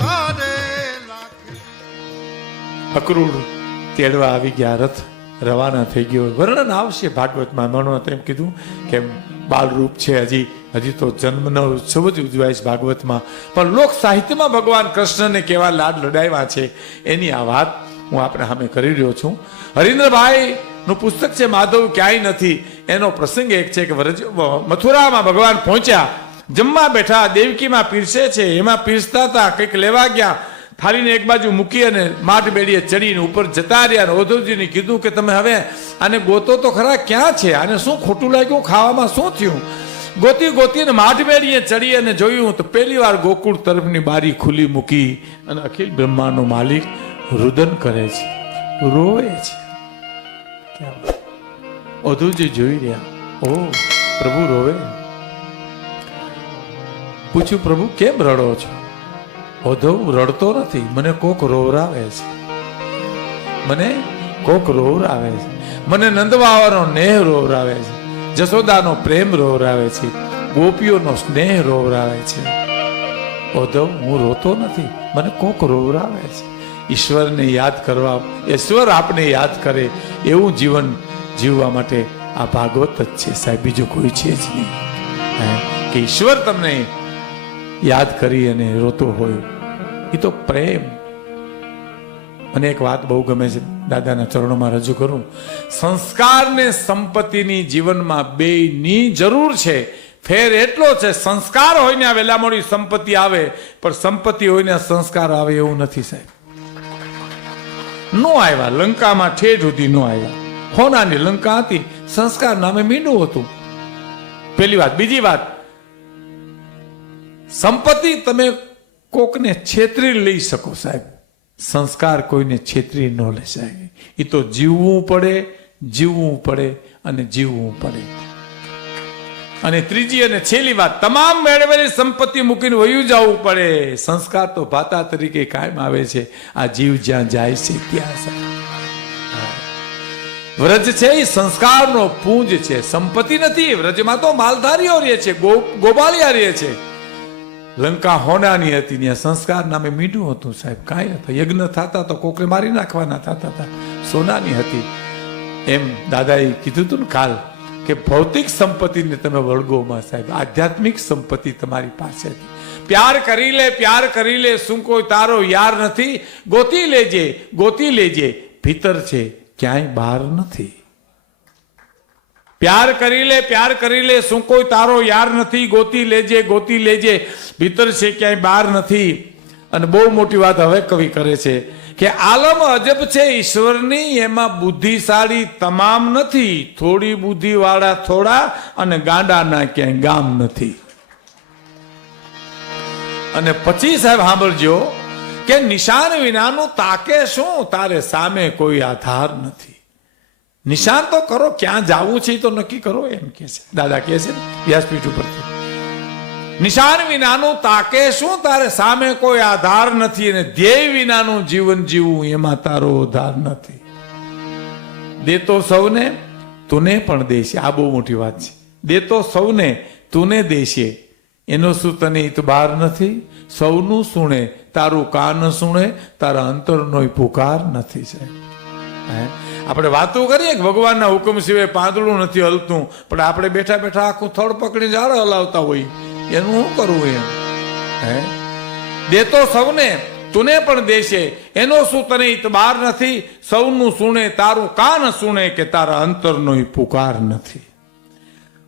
તારે અક્રૂર તેડવા આવી ગયા, રથ રવાના થઈ ગયો. વર્ણન આવશે ભાગવતમાં. મનો તેમ કીધું કે બાલરૂપ છે, હજી તો જન્મનો ઉત્સવ જ ઉજવાય છે ભાગવતમાં, પણ લોક સાહિત્યમાં ભગવાન કૃષ્ણને કેવા લાડ લડાવ્યા છે એની આ વાત હું આપણે સામે કરી રહ્યો છું. હરીન્દ્રભાઈ નું પુસ્તક છે માધવ ક્યાંય નથી. એનો પ્રસંગ એક છે કે મથુરામાં ભગવાન પહોંચ્યા, જમવા બેઠા, દેવકીમાં પીરસે છે, એમાં પીરસતા હતા, કંઈક લેવા ગયા, થાળીને એક બાજુ મૂકી અને માટ બેડીએ ચડીને ઉપર જતા રહ્યા. ઉદ્ધવજીને કીધું કે તમે હવે આને ગોતો તો ખરા, ક્યાં છે, આને શું ખોટું લાગ્યું, ખાવામાં શું થયું? ગોતીને માટ બેડીએ ચડી અને જોયું તો પહેલી વાર ગોકુળ તરફની બારી ખુલ્લી મૂકી અને અખિલ બ્રહ્માંડનો માલિક રુદન કરે છે, રોવે છે. ઉદ્ધવજી જોઈ રહ્યા, ઓ પ્રભુ રોવે. પૂછ્યું, પ્રભુ કેમ રડો છો? ઉદ્ધવ, રડતો નથી, મને કોક રોવરાવે છે, મને કોક રોવરાવે છે, મને નંદબાવાનો નેહ રોવરાવે છે, જશોદાનો પ્રેમ રોવરાવે છે, ગોપીઓનો સ્નેહ રોવરાવે છે. ઉદ્ધવ, હું રોતો નથી, મને કોક રોવરાવે છે. ઈશ્વરને યાદ કરવા, ઈશ્વર આપને યાદ કરે એવું જીવન જીવવા માટે આ ભાગવત જ છે સાહેબ, બીજું કોઈ છે જ નહીં. કે ઈશ્વર તમને યાદ કરી અને રોતો હોય, એ તો પ્રેમ. મને એક વાત બહુ ગમે છે, દાદાના ચરણોમાં રજૂ કરું. સંસ્કાર ને સંપત્તિની જીવનમાં બેયની જરૂર છે. ફેર એટલો છે, સંસ્કાર હોય ને આ વેલા મોડી સંપત્તિ આવે, પણ સંપત્તિ હોય ને સંસ્કાર આવે એવું નથી સાહેબ. નો આવ્યા, લંકામાં ઠેઠ સુધી નો આવ્યા. હોનાની લંકા હતી, સંસ્કાર નામે મીંડું હતું. પેલી વાત. બીજી વાત, સંપત્તિ તમે કોકને છેતરી લઈ શકો સાહેબ, સંસ્કાર કોઈને છેતરી ન લઈ શકે. એ તો જીવવું પડે અને જીવવું પડે. અને ત્રીજી અને છેલ્લી વાત, તમામ મેળવેલી સંપત્તિ મૂકીને વયું જવું પડે. સંસ્કાર તો ભાતા તરીકે કાયમ આવે છે, આ જીવ જ્યાં જાય છે ત્યાં. વ્રજ છે એ સંસ્કારનો પૂંજ છે, સંપત્તિ નથી. વ્રજમાં તો માલધારીઓ રહે છે, ગોબાળિયા રહે છે. લંકા હોનાની હતી, ત્યાં સંસ્કાર નામે મીઠું હતું સાહેબ, કાંઈ નતું. યજ્ઞ થતા તો કોકને મારી નાખવાના થતા હતા, સોનાની હતી. એમ દાદાએ કીધું હતું ને કાલ કે ભૌતિક સંપત્તિને તમે વળગોમાં સાહેબ, આધ્યાત્મિક સંપત્તિ તમારી પાસે હતી. પ્યાર કરી લે, શું કોઈ તારો યાર નથી, ગોતી લેજે, ભીતર છે ક્યાંય બહાર નથી. પ્યાર કરી લે, શું કોઈ તારો યાર નથી, ગોતી લેજે, ભીતર છે ક્યાંય બહાર નથી. અને બહુ મોટી વાત હવે કવિ કરે છે કે આલમ અજબ છે ઈશ્વરની, એમાં બુદ્ધિશાળી તમામ નથી, થોડી બુદ્ધિ વાળા થોડા, અને ગાંડાના ક્યાંય ગામ નથી. અને પછી સાહેબ સાંભળજો કે નિશાન વિનાનું તાકે શું, તારે સામે કોઈ આધાર નથી. નિશાન તો કરો, ક્યાં જાવું છે તો નક્કી કરો, એમ કે છે દાદા કહે છે વ્યાસપીઠ ઉપરથી. નિશાન વિનાનું તાકે શું, તારે સામે કોઈ આધાર નથી, અને ધ્યેય વિનાનું જીવન જીવવું એમાં તારો ઉદ્ધાર નથી. દેતો સૌને તુને પણ દેશે, આ બહુ મોટી વાત છે. દેતો સૌને તુને દેશે, એનો શું તને ઇતબાર નથી? સૌનું સુણે તારું કાન સુણે, તારા અંતરનો પુકાર નથી. છે આપણે વાતો કરીએ કે ભગવાનના હુકમ સિવાય પાંદડું નથી હલતું, પણ આપણે બેઠા બેઠા આખું થડ પકડી ઝાડ હલાવતા હોય, એનું શું કરવું? એમ દેતો સૌને તુને પણ દેશે, એનો શું તને ઇતબાર નથી? સૌનું સુણે તારું કાન સુણે, કે તારા અંતરનો પુકાર નથી.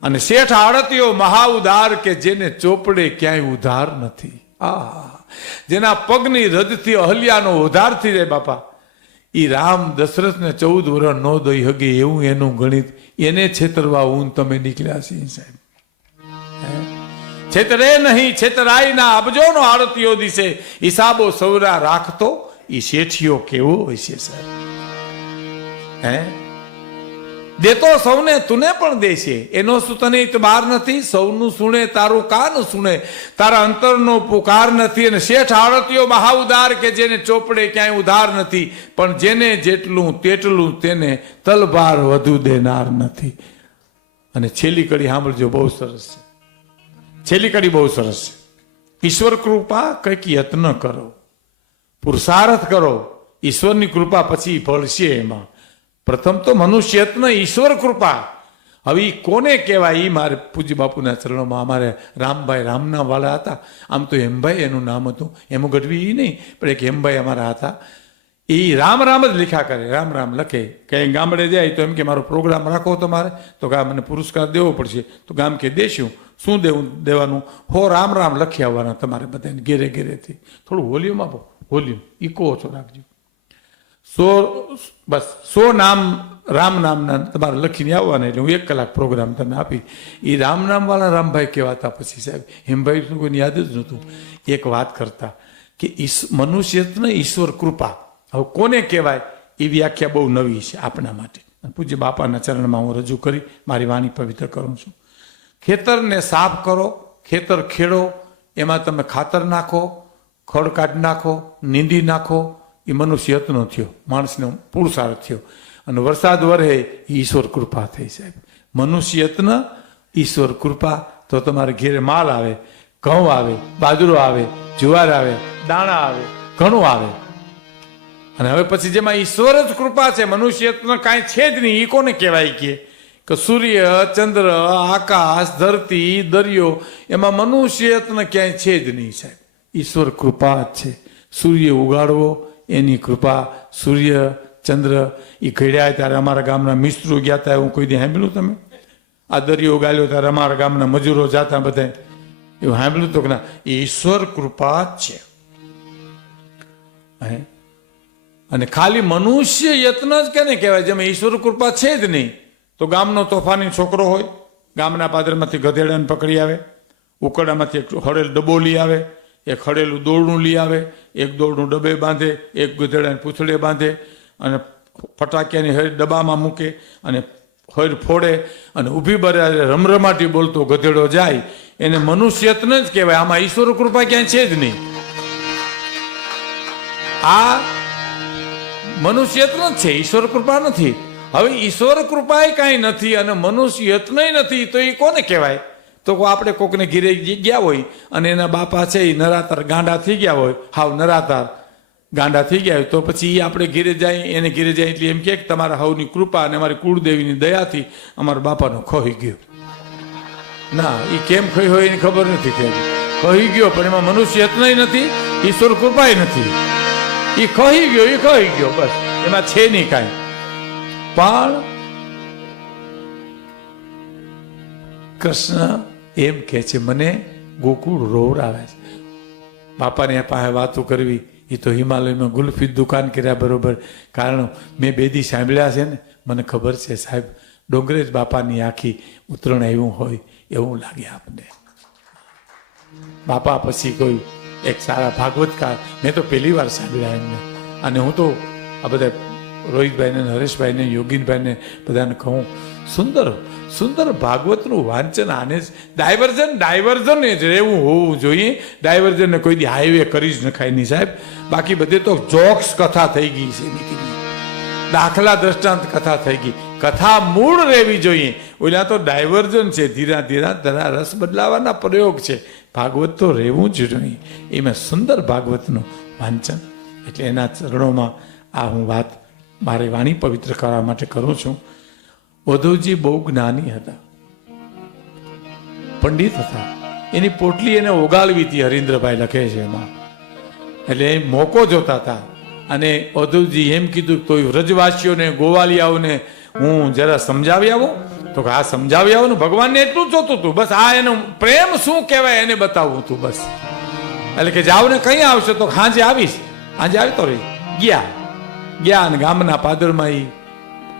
અને શેઠ આડતીઓ મહા ઉદાર, કે જેને ચોપડે ક્યાંય ઉધાર નથી. જેના પગની રદથી અહલ્યાનો ઉધાર થઈ જાય બાપા. ઈ રામ દશરથને 14 વર્ષ નો દઈ હગે એવું એનું ગણિત, એને છેતરવા હું તમે નીકળ્યા છીએ સાહેબ. છેતરે નહીં, છેતરાય ના, અબજોનો આરતીઓ દિશે, હિસાબો સૌરા રાખતો ઈ શેઠિયો કેવો હોય છે સાહેબ. દેતો સૌને તુને પણ દેશે, એનો શું તને ઇતબાર નથી? સૌનું સુણે તારું કાન સુણે, તારા અંતરનો પુકાર નથી. અને શેઠ આળતીઓ મહા ઉદાર, કે જેને ચોપડે ક્યાંય ઉધાર નથી, પણ જેને જેટલું તેટલું તેને તલભાર વધુ દેનાર નથી. અને છેલ્લી કડી સાંભળજો, બહુ સરસ છે. છેલ્લી કડી બહુ સરસ છે. ઈશ્વર કૃપા કંઈક યત્ન કરો, પુરુષાર્થ કરો, ઈશ્વરની કૃપા પછી ફળશે. એમાં પ્રથમ તો મનુષ્ય યત્ન, ઈશ્વર કૃપા. હવે ઈ કોને કહેવાય? એ મારે પૂજ્ય બાપુના ચરણોમાં અમારે રામભાઈ રામના વાળા હતા. આમ તો હેમભાઈ એનું નામ હતું, એમ ગઢવી એ નહીં, પણ એક હેમભાઈ અમારા હતા. એ રામ રામ જ લખ્યા કરે, રામ રામ લખે. કંઈ ગામડે જાય તો એમ કે મારો પ્રોગ્રામ રાખો તમારે, તો કે મને પુરસ્કાર દેવો પડશે. તો ગામ કે દેશું. શું દેવાનું? હો રામ રામ લખી આવવાના તમારે બધાને ઘેરે ઘેરેથી. થોડું વોલ્યુમ આપો, વોલ્યુમ ઇકો ઓછો રાખજો. 100 નામ રામ નામના તમારે લખીને આવવાના. એટલે હું 1 કલાક પ્રોગ્રામ તમે આપી. એ રામ નામવાળા રામભાઈ કહેવાતા. પછી સાહેબ હેમભાઈ કોઈને યાદ જ નહોતું. એક વાત કરતા કે મનુષ્યને ઈશ્વર કૃપા હવે કોને કહેવાય? એ વ્યાખ્યા બહુ નવી છે આપણા માટે. પૂજ્ય બાપાના ચરણમાં હું રજૂ કરી મારી વાણી પવિત્ર કરું છું. ખેતરને સાફ કરો, ખેતર ખેડો, એમાં તમે ખાતર નાખો, ખડ કાઢી નાખો, નીંદી નાખો. એ મનુષ્ય યત્ન થયો, માણસનો પુરુષાર્થ થયો. અને વરસાદ વરહે એ ઈશ્વર કૃપા થઈ સાહેબ. મનુષ્ય યત્ન, ઈશ્વર કૃપા. તો તમારે ઘેરે માલ આવે, ઘઉં આવે, બાજરો આવે, જુવાર આવે, દાણા આવે, ઘણું આવે. અને હવે પછી જેમાં ઈશ્વર જ કૃપા છે, મનુષ્ય યત્ન કાંઈ છે જ નહીં. એ કોને કહેવાય? કે સૂર્ય, ચંદ્ર, આકાશ, ધરતી, દરિયો, એમાં મનુષ્ય યત્ન ક્યાંય છે જ નહીં સાહેબ. ઈશ્વર કૃપા જ છે. સૂર્ય ઉગાડવો એની કૃપા. સૂર્ય ચંદ્ર એ ઘડ્યા ત્યારે અમારા ગામના મિસ્ત્રો ગયા હતા, એવું કોઈ દી સાંભળ્યું તમે? આ દરિયો ગાલ્યો ત્યારે અમારા ગામના મજૂરો જાતા બધા, એવું સાંભળ્યું તો કે ના? એ ઈશ્વર કૃપા જ છે. અને ખાલી મનુષ્ય યત્ન જ કેને કહેવાય? જેમાં ઈશ્વર કૃપા છે જ નહીં. તો ગામનો તોફાની છોકરો હોય, ગામના પાદરમાંથી ગધેડાને પકડી આવે, ઉકરડામાંથી એક હળેલ ડબ્બો લઈ આવે, એક હળેલું દોરડું લઈ આવે, એક દોરડું ડબ્બે બાંધે, એક ગધેડાને પૂંછડે બાંધે, અને ફટાકિયાની હર ડબ્બામાં મૂકે, અને હર ફોડે, અને ઊભી બરારે રમરમાટી બોલતો ગધેડો જાય. એને મનુષ્ય યત્ન જ કહેવાય. આમાં ઈશ્વર કૃપા ક્યાંય છે જ નહીં. આ મનુષ્ય યત્ન જ છે, ઈશ્વર કૃપા નથી. હવે ઈશ્વર કૃપા કાંઈ નથી અને મનુષ્ય યત્ન નથી, તો એ કોને કહેવાય? તો આપણે કોકને ઘીરે ગયા હોય અને એના બાપા છે એ નરાતાર ગાંડા થઈ ગયા હોય, હાવ નરાતાર ગાંડા થઈ ગયા હોય, તો પછી એ આપણે ઘીરે જાય, એને ઘીરે જાય એટલે એમ કે તમારા હવની કૃપા અને અમારી કુળદેવીની દયાથી અમારા બાપાનો ખોઈ ગયો. ના, એ કેમ ખોઈ હોય એની ખબર નથી. ખોઈ ગયો, પણ એમાં મનુષ્ય યત્ન નથી, ઈશ્વર કૃપા નથી. એ ખોઈ ગયો બસ, એમાં છે નહીં કાંઈ. પણ કૃષ્ણ એમ કે છે મને ગોકુળ રોવરાવે છે. બાપાને પાસે વાતો કરવી એ તો હિમાલયમાં ગુલ્ફી દુકાન કર્યા બરોબર. કારણ મેં 2 દી સાંભળ્યા છે ને, મને ખબર છે સાહેબ, ડોંગરેજ બાપાની આખી ઉતરણ એવું હોય એવું લાગે આપને. બાપા પછી કોઈ એક સારા ભાગવતકાર મેં તો પહેલી વાર સાંભળ્યા એમને. અને હું તો આ બધા રોહિતભાઈને, હરેશભાઈને, યોગીનભાઈને બધાને કહું, સુંદર સુંદર ભાગવતનું વાંચન. આને જ ડાયવર્ઝન જ રહેવું હોવું જોઈએ. ડાયવર્ઝનને કોઈ દી હાઈવે કરી જ નખાય નહીં સાહેબ. બાકી બધે તો જોક્સ કથા થઈ ગઈ છે, દાખલા દ્રષ્ટાંત કથા થઈ ગઈ. કથા મૂળ રહેવી જોઈએ. ઓલા તો ડાયવર્ઝન છે, ધીરા ધીરા ધરા રસ બદલાવાના પ્રયોગ છે. ભાગવત તો રહેવું જ જોઈએ. એમાં સુંદર ભાગવતનું વાંચન. એટલે એના ચરણોમાં આ હું વાત મારી વાણી પવિત્ર કરવા માટે કરું છું. ઉદ્ધવજી બહુ જ્ઞાની હતા, પંડિત હતા. એની પોટલી એને ઓગાળવી હતી, હરીન્દ્રભાઈ લખે છે એમાં. એટલે એ મોકો જોતા હતા. અને ઉદ્ધવજી એમ કીધું તો વ્રજવાસીઓને, ગોવાલિયાઓને હું જરા સમજાવી આવું. તો કે આ સમજાવી આવું ને, ભગવાનને એટલું જ જોતું હતું બસ. આ એનો પ્રેમ શું કહેવાય એને બતાવવું હતું બસ. એટલે કે જાવ ને કઈ આવશે? તો હાજે આવીશ. હાજે આવી તો રહી ગયા અને ગામના પાદરમાં એ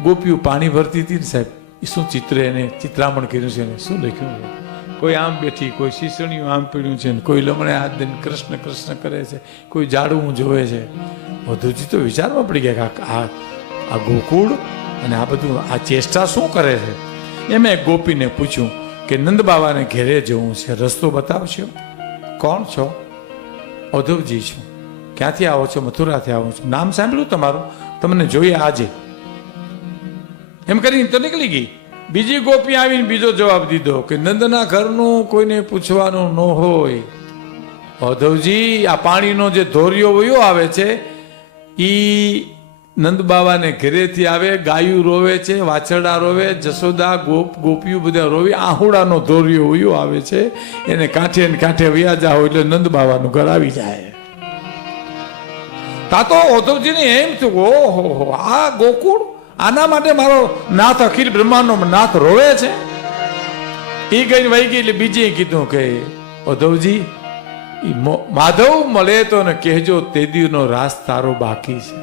ગોપીઓ પાણી ભરતી હતી ને સાહેબ. એ શું ચિત્ર એને ચિત્રામણ કર્યું છે, એને શું લખ્યું છે? કોઈ આમ બેઠી, કોઈ શીસણીયું આમ પીડ્યું છે, કોઈ લમણે હાથ દઈને કૃષ્ણ કૃષ્ણ કરે છે, કોઈ જાડવું જોવે છે. વધુજી તો વિચારમાં પડી ગયા કે આ ગોકુળ અને આ બધું આ ચેષ્ટા શું કરે છે. એમ એક ગોપીને પૂછ્યું કે નંદ બાવાને ઘેરે જવું છે, રસ્તો બતાવશો? કોણ છો? ઉદ્ધવજી છું. ક્યાંથી આવો છો? મથુરાથી આવો છો. નામ સાંભળ્યું તમારું, તમને જોઈએ આજે. એમ કરીને તો નીકળી ગઈ. બીજી ગોપી આવીને બીજો જવાબ દીધો કે નંદના ઘરનું કોઈને પૂછવાનું ન હોય, ઉદ્ધવજી આ પાણીનો જે ધોરિયો વયો આવે છે ઈ નંદ બાવાને ઘરેથી આવે, ગાયું રોવે છે, વાછરડા રોવે, જશોદા ગોપીઓ બધા રોવે, આહુડાનો ધોરિયો વયો આવે છે, એને કાંઠે ને કાંઠે વ્યા જાઓ એટલે નંદ બાવાનું ઘર આવી જાય. તા તો ઉદ્ધવજીને એમ થયું, ઓહો આ ગોકુળ, આના માટે મારો નાથ અખિલ બ્રહ્માંડનો નાથ રોવે છે. એ ગઈ વહી ગઈ એટલે બીજે કીધું કે ઉદ્ધવજી માધવ મળે તો ને કહેજો તેદીનો રાસ તારો બાકી છે.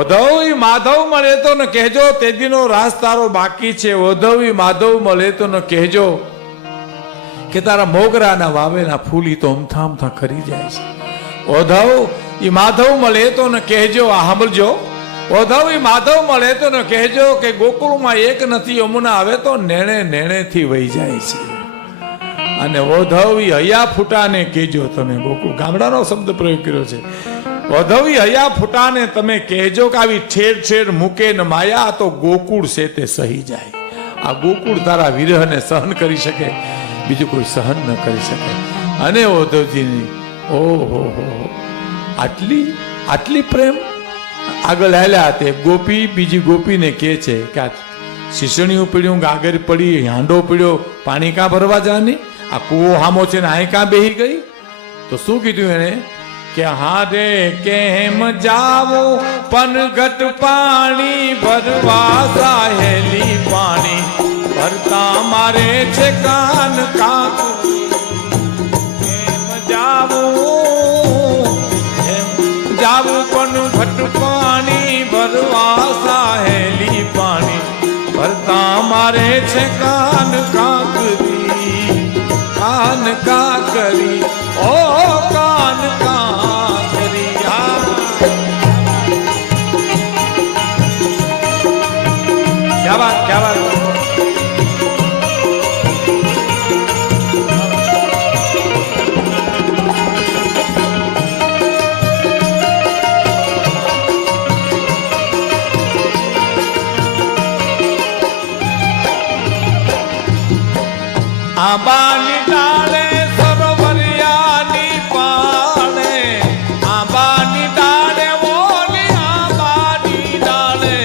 ઉદ્ધવ માધવ મળે તો ને કહેજો તેદીનો રાસ તારો બાકી છે. ઉદ્ધવ માધવ મળે તો ને કહેજો કે તારા મોગરાના વાવેલા ફૂલી તો અમથા અમથા ખરી જાય છે. ઉદ્ધવ ઈ માધવ મળે તો ને કહેજો, આ સાંભળજો, ઉદ્ધવ ઈ માધવ મળે તો ને કહેજો કે ગોકુળમાં એક નથી યમુના આવે તો નેણે નેણેથી વહી જાય છે. અને ઉદ્ધવ ઈ હૈયા ફૂટાને કહેજો તમે, ગોકુળ ગામડાનો શબ્દ પ્રયોગ કર્યો છે. ઉદ્ધવ ઈ હૈયા ફૂટાને તમે કહેજો કે આવી ઠેર ઠેર મૂકે ને માયા તો ગોકુળ છે તે સહી જાય. આ ગોકુળ તારા વિરહને સહન કરી શકે, બીજું કોઈ સહન ન કરી શકે. અને ઉદ્ધવજીની ઓહો આટલી પ્રેમ આગળ હાલ્યા તે ગોપી બીજી ગોપીને કહે છે કે આ શીસણીયું પડ્યું, ગાગર પડી, હાંડો પડ્યો, પાણી કાં ભરવા જાની, આ કૂવો હામો છે ને અહીં કાં બેહી ગઈ. તો શું કીધું એને કે હા રે કેમ જાવો પનઘટ પાણી ભરવા, સાહેલી પાણી ભરતા મારે છે કાન કાક. કેમ જાવું પનઘટ પાણી ભરવા, સાહેલી પાણી ભરતા મારે છે કાન કાકરી, કાન કાકરી, ઓ કાન કાકરી. ક્યા વાત, ક્યા વાત. આંબાની ડાળે સરોવરિયાની પાણે, આંબાની ડાળે ઓલી આંબાની ડાળે,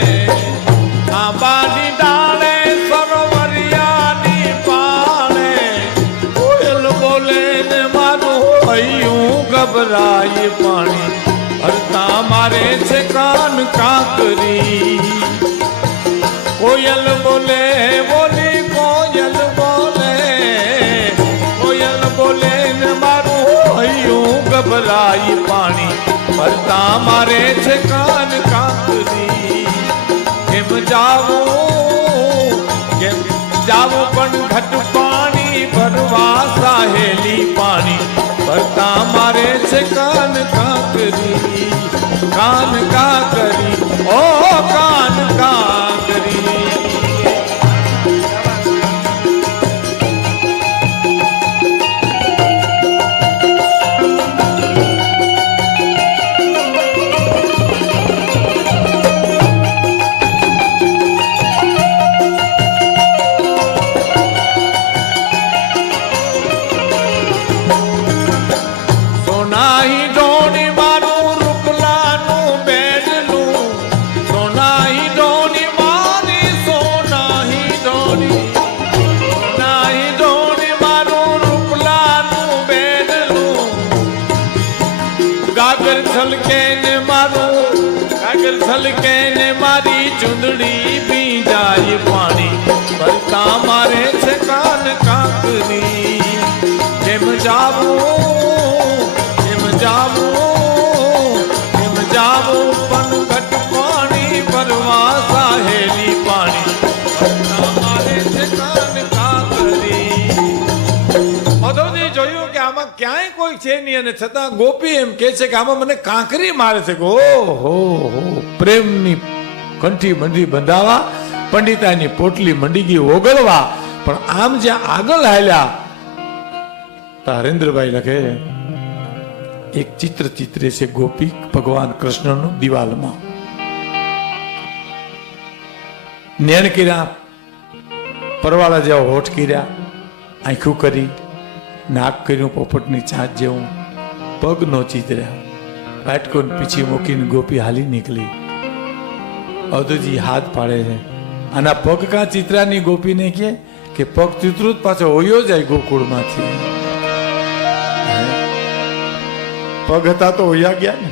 આંબાની ડાળે સરોવરિયાની પાણે, કોયલ બોલે ને મારું હૈયું ગભરાય પાણી ભરતા મારે છે કાન કાકરી. કોયલ બોલે બોલી કોયલ બોલે ને મારું હૈયું ગભરાય પાણી ભરતા મારે છે કાન કાકરી. કેમ જાવું પણ ઘટ પાણી ભરવા, સાહેલી પાણી ભરતા મારે છે કાન કાકરી, કાન કાકરી, ઓ કાન કાકરી. છલકે ને મારી ચૂંદડી પી જાય પાણી ભરતા મારે છે કાન કાકરી. કેમ જાવું પનઘટ પાણી ભરવા, સાહેલી પાણી ભરતા મારે છે કાન કાકરી. ઉદ્ધવજી જોયું કે આમાં ક્યાંય કોઈ છે નહીં અને છતાં ગોપી એમ કે છે કે આમાં મને કાંકરી મારે છે. ઓહો પ્રેમની કંઠી મંડી બંધાવા, પંડિતાની પોટલી મંડી ગઈ ઓગળવા. પણ આમ જ્યાં આગળ હાલ્યા તો હરેન્દ્રભાઈ લખે એક ચિત્રે છે ગોપી ભગવાન કૃષ્ણનું દિવાલમાં નેણ કર્યા, પરવાળા જેવા હોઠ કર્યા, આંખું કરી, નાક કર્યું પોપટની ચાંચ જેવું, પગ નો ચીતર્યા, વાટકોને પીછી મૂકીને ગોપી હાલી નીકળી. અવધૂતજી હાથ પાડે છે, આના પગ કાં ચિત્રાની ગોપીને કે પગ ચિત્રું પાછો હોયો જાય ગોકુળમાંથી. પગ હતા તો હોયા ગયા ને,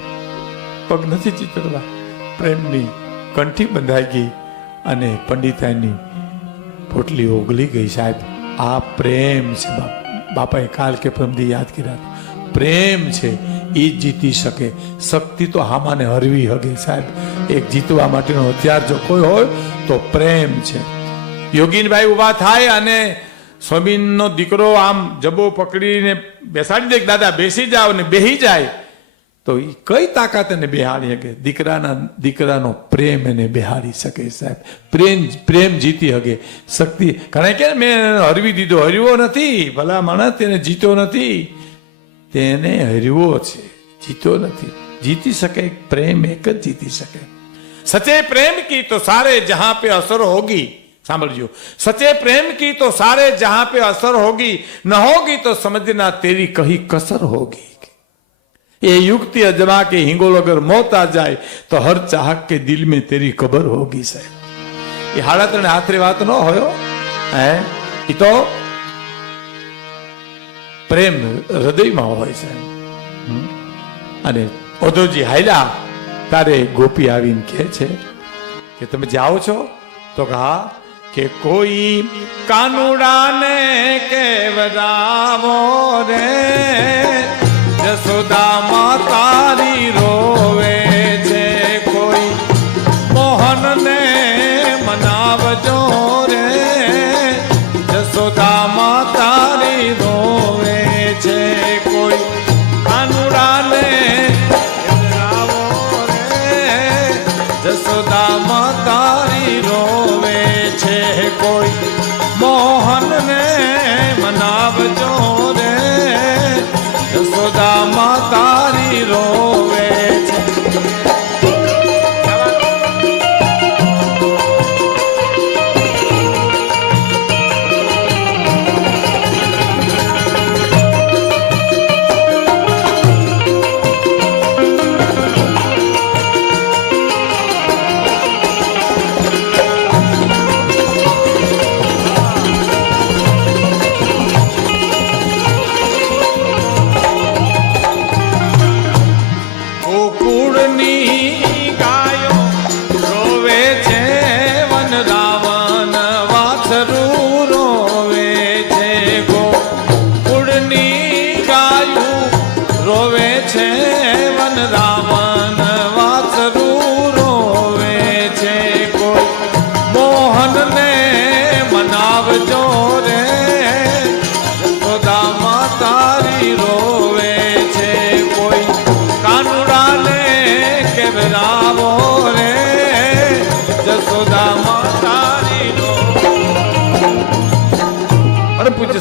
પગ નથી ચિતરવા. પ્રેમની કંઠી બંધાઈ ગઈ અને પંડિતાઈની પોટલી ઓગળી ગઈ. સાહેબ, આ પ્રેમ છે. બાપાએ કાલ કે પરમદી યાદ કર્યા, પ્રેમ છે એ જીતી શકે. શક્તિ તો હામાને હરવી હગે. સાહેબ, એક જીતવા માટેનો હથિયાર જો કોઈ હોય તો પ્રેમ છે. યોગીનભાઈ ઉભા થાય અને સ્વામીનો દીકરો આમ જબો પકડીને બેસાડી દે, દાદા બેસી જાઓ, ને બેહી જાય તો એ કઈ તાકાત એને બેહાડી શકે? દીકરાનો પ્રેમ એને બેહાડી શકે. સાહેબ, પ્રેમ જીતી શકે. શક્તિ ઘણા કે મેં હરવી દીધો, હરવો નથી. ભલા માણસ, તેને જીતો નથી, તેને હરવો છે, જીતો નથી. જીતી શકે પ્રેમ, એક જ જીતી શકે. સચે પ્રેમ કી તો સારે જહાં પે અસર હોગી. સાંભળજો, સચે પ્રેમ की तो सारे जहां पे असर होगी, न होगी तो समझना तेरी कहीं कसर होगी. ये युक्ति अजमा के हिंगोल अगर मौत आ जाए तो हर चाहक के दिल में तेरी कबर होगी. साહેબ, એ હાડા તને હાથરે વાત ન હોયો હે, એ તો પ્રેમ હૃદયમાં હોય. સાહેબ, અને ઓધોજી હાલ્યા તારે ગોપી આવીને કહે છે કે તમે જાઓ છો? તો હા, કે કોઈ કાનુડાને કેવરાવો રે, જસોદા તારી રોવે છે. કોઈ મોહનને મનાવજો રે, જસોદા તારી રોવે છે. કોઈ કાનુડાને કેવરાવો રે, જસોદા તારી રોવે છે. કોઈ મોહનને મનાવજો રે, જસોદા તારી રોવે છે.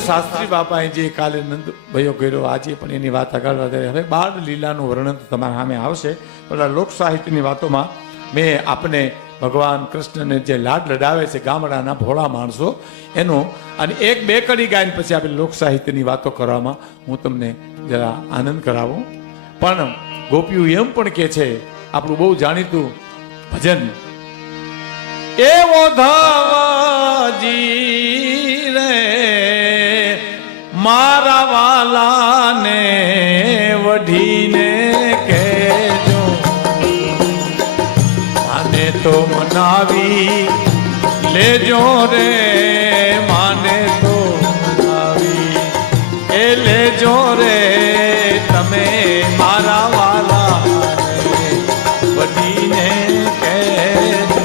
શાસ્ત્રી બાપાએ જે કાલે નંદ ભયો કર્યો, આજે પણ એની વાત આગળ વધે. હવે બાળ લીલાનું વર્ણન તમારા સામે આવશે. પેલા લોક સાહિત્યની વાતોમાં મેં આપને ભગવાન કૃષ્ણને જે લાડ લડાવે છે ગામડાના ભોળા માણસો એનું, અને એક બે કડી ગાઈને પછી આપણે લોક સાહિત્યની વાતો કરવામાં હું તમને જરા આનંદ કરાવું. પણ ગોપીઓ એમ પણ કે છે, આપણું બહુ જાણીતું ભજન, એવો ધાવાજી રે મારા વાલાને વઢીને કહેજો, આને તો મનાવી લેજો રે, માને તો મનાવી એ લેજો રે, તમે મારા વાલા વઢીને કહેજો.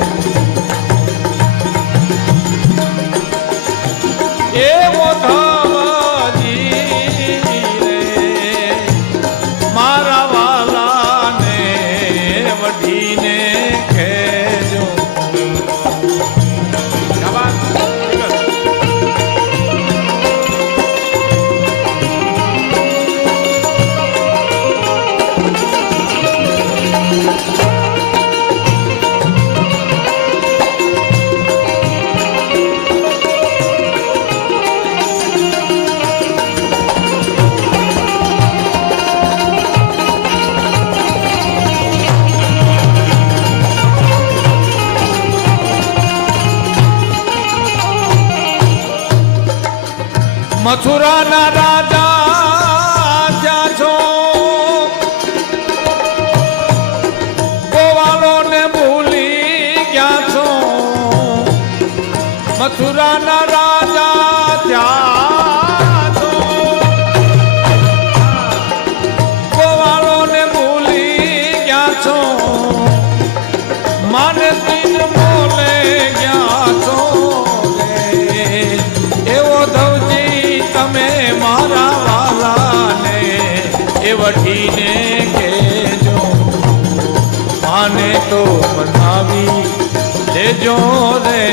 એવો મથુરાના રાજા ત્યાં છો, ગોવાલોને ભૂલી ગયા છો. મથુરાના રાજા ત્યાં છો, ગોવાલોને ભૂલી ગયા છો. માને તીન મોલે ગયા છો રે. એવો ધવજી તમે મારા વાલાને એ વઠીને કહેજો, માને તો મનાવી લેજો રે.